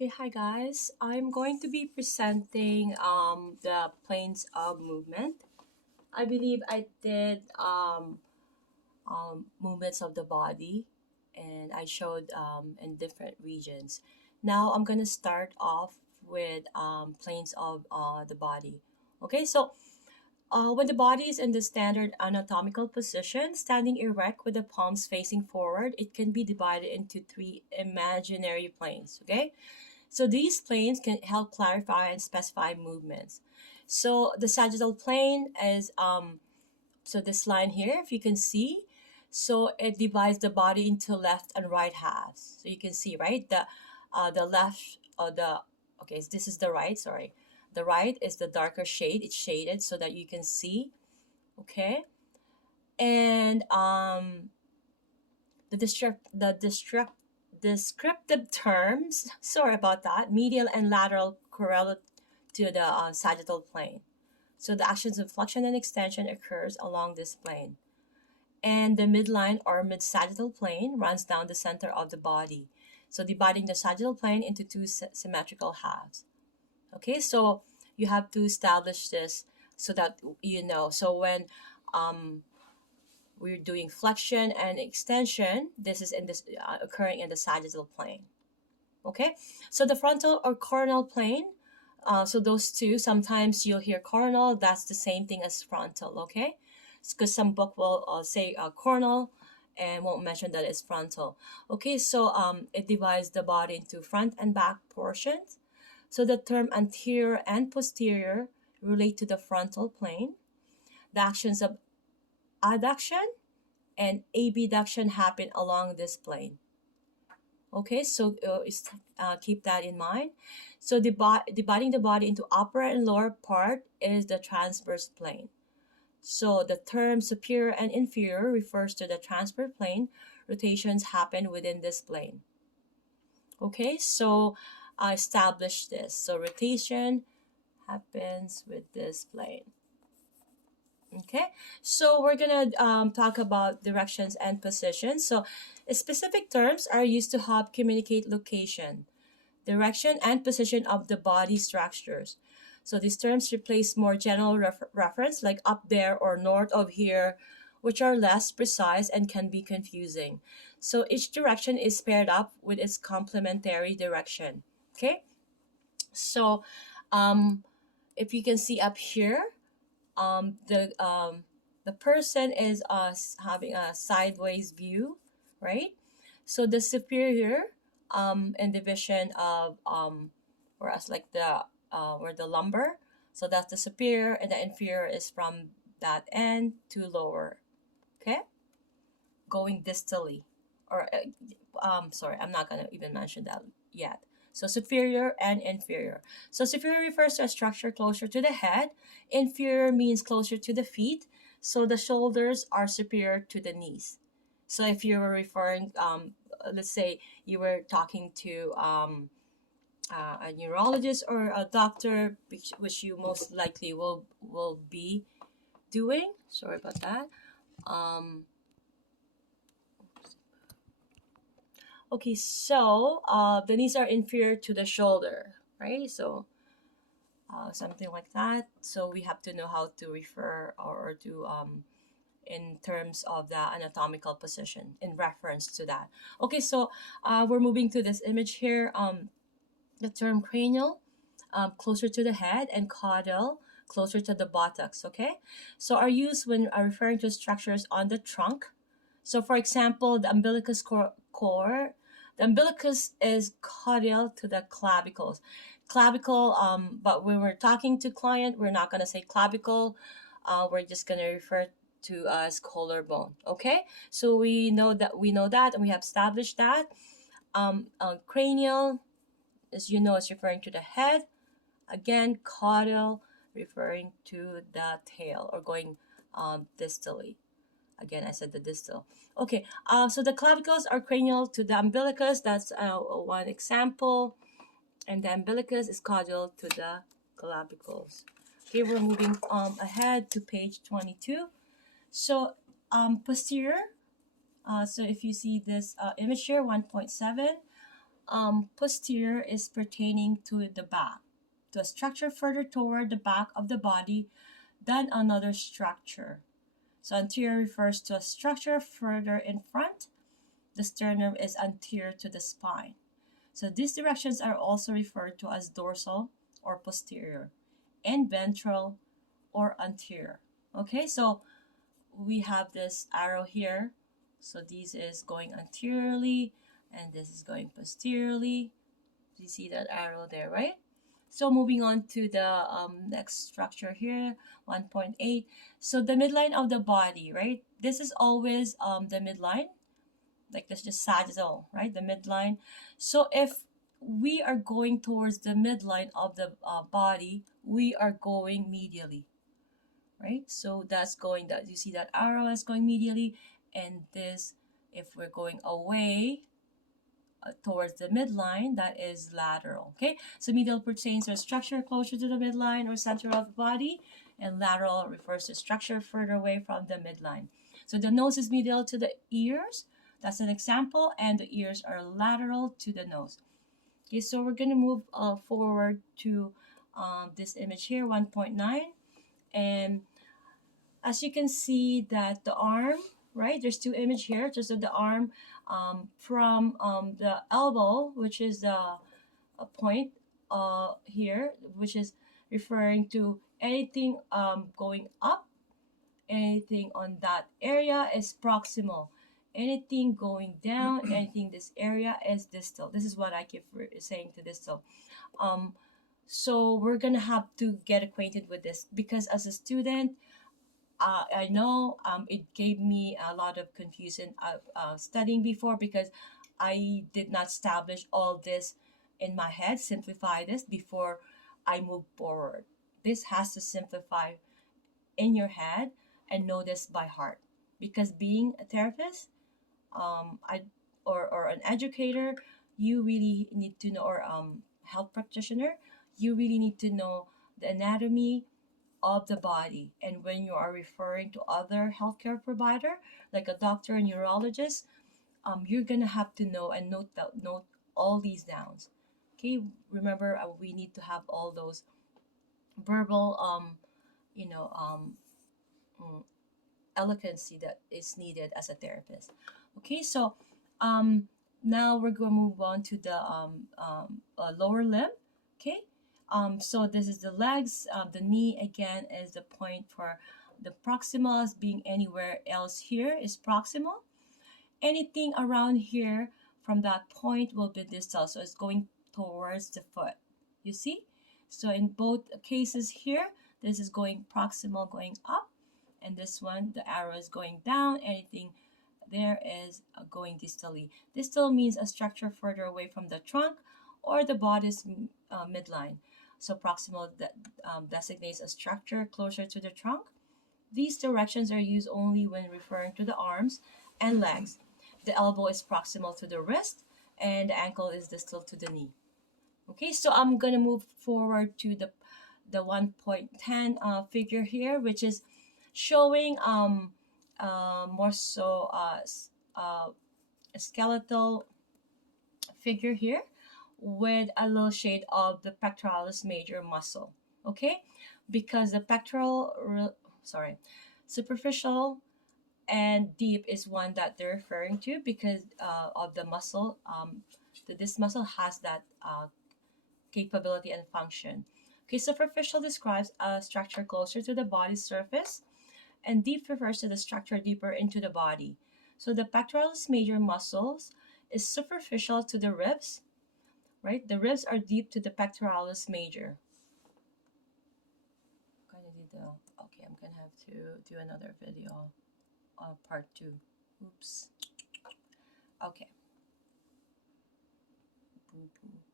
Okay, hi guys. I'm going to be presenting the planes of movement. I believe I did movements of the body and I showed in different regions. Now I'm going to start off with planes of the body. Okay, so when the body is in the standard anatomical position, standing erect with the palms facing forward, it can be divided into three imaginary planes. Okay, so these planes can help clarify and specify movements. So the sagittal plane is so this line here, if you can see, so it divides the body into left and right halves. So you can see, right? The left or the okay, this is the right, sorry. The right is the darker shade. It's shaded so that you can see, okay? And descriptive terms, sorry about that, medial and lateral correlate to the sagittal plane. So the actions of flexion and extension occurs along this plane. And the midline or mid-sagittal plane runs down the center of the body. So dividing the sagittal plane into two symmetrical halves. Okay, so you have to establish this so that you know. So when um, we're doing flexion and extension, this is in this occurring in the sagittal plane. Okay, so the frontal or coronal plane, so those two, sometimes you'll hear coronal, that's the same thing as frontal. Okay, because some book will say coronal and won't mention that it's frontal. Okay, so it divides the body into front and back portions. So the term anterior and posterior relate to the frontal plane. The actions of adduction and abduction happen along this plane. Okay, so keep that in mind. So dividing the body into upper and lower part is the transverse plane. So the term superior and inferior refers to the transverse plane. Rotations happen within this plane. Okay, so I established this. So rotation happens with this plane. Okay, so we're gonna talk about directions and positions. So specific terms are used to help communicate location, direction, and position of the body structures. So these terms replace more general reference like up there or north of here, which are less precise and can be confusing. So each direction is paired up with its complementary direction. Okay, so um, if you can see up here, um, the um, the person is having a sideways view, right? So the superior and division of whereas like the where the lumbar, so that's the superior, and the inferior is from that end to lower. Okay, going distally, or sorry, I'm not gonna even mention that yet. So superior and inferior. So superior refers to a structure closer to the head. Inferior means closer to the feet. So the shoulders are superior to the knees. So if you were referring, let's say you were talking to a neurologist or a doctor, which you most likely will be doing. Sorry about that. Um, Okay, so the knees are inferior to the shoulder, right? So something like that. So we have to know how to refer or to in terms of the anatomical position in reference to that. Okay, so we're moving to this image here. The term cranial, closer to the head, and caudal, closer to the buttocks. Okay, so are used when referring to structures on the trunk. So, for example, the umbilicus core, the umbilicus is caudal to the clavicles. Clavicle, but when we're talking to client, we're not gonna say clavicle. We're just gonna refer to as collarbone. Okay, so we know that, and we have established that. Cranial, as you know, is referring to the head. Again, caudal, referring to the tail or going distally. Again, I said the distal. Okay, so the clavicles are cranial to the umbilicus. That's one example. And the umbilicus is caudal to the clavicles. Okay, we're moving ahead to page 22. So posterior. So if you see this image here, 1.7. posterior is pertaining to the back, to a structure further toward the back of the body than another structure. So anterior refers to a structure further in front. The sternum is anterior to the spine. So these directions are also referred to as dorsal or posterior, and ventral or anterior. Okay, so we have this arrow here. So this is going anteriorly and this is going posteriorly. You see that arrow there, right? So moving on to the next structure here, 1.8. So the midline of the body, right? This is always the midline, like this just sagittal, right? The midline. So if we are going towards the midline of the body, we are going medially, right? So that's going, that you see that arrow is going medially, and this, if we're going away towards the midline, that is lateral. Okay, so medial pertains to a structure closer to the midline or center of the body, and lateral refers to structure further away from the midline. So the nose is medial to the ears, that's an example, and the ears are lateral to the nose. Okay, so we're going to move forward to this image here, 1.9. And as you can see that the arm, right, there's two images here, just the arm from the elbow, which is the point here, which is referring to anything going up, anything on that area is proximal, anything going down, anything this area is distal. This is what I keep saying to distal. So we're gonna have to get acquainted with this, because as a student, I know it gave me a lot of confusion studying before, because I did not establish all this in my head, simplify this before I move forward. This has to simplify in your head and know this by heart, because being a therapist, or an educator, you really need to know, or health practitioner, you really need to know the anatomy of the body. And when you are referring to other healthcare provider, like a doctor and neurologist, you're gonna have to know and note all these downs. Okay, remember, we need to have all those verbal you know mm, eloquency that is needed as a therapist. Okay, so um, now we're going to move on to the lower limb. Okay, so this is the legs. The knee again is the point for the proximal, as being anywhere else here is proximal. Anything around here from that point will be distal, so it's going towards the foot. You see? So in both cases here, this is going proximal, going up, and this one, the arrow is going down. Anything there is going distally. Distal means a structure further away from the trunk or the body's midline. So proximal designates a structure closer to the trunk. These directions are used only when referring to the arms and legs. The elbow is proximal to the wrist, and the ankle is distal to the knee. Okay, so I'm gonna move forward to the 1.10 figure here, which is showing more so a skeletal figure here with a little shade of the pectoralis major muscle. Okay, because the superficial and deep is one that they're referring to, because of the muscle. This muscle has that capability and function. Okay, superficial describes a structure closer to the body's surface, and deep refers to the structure deeper into the body. So the pectoralis major muscles is superficial to the ribs, right? The ribs are deep to the pectoralis major. Okay, I'm gonna have to do another video, part 2. Oops. Okay. Boo boo.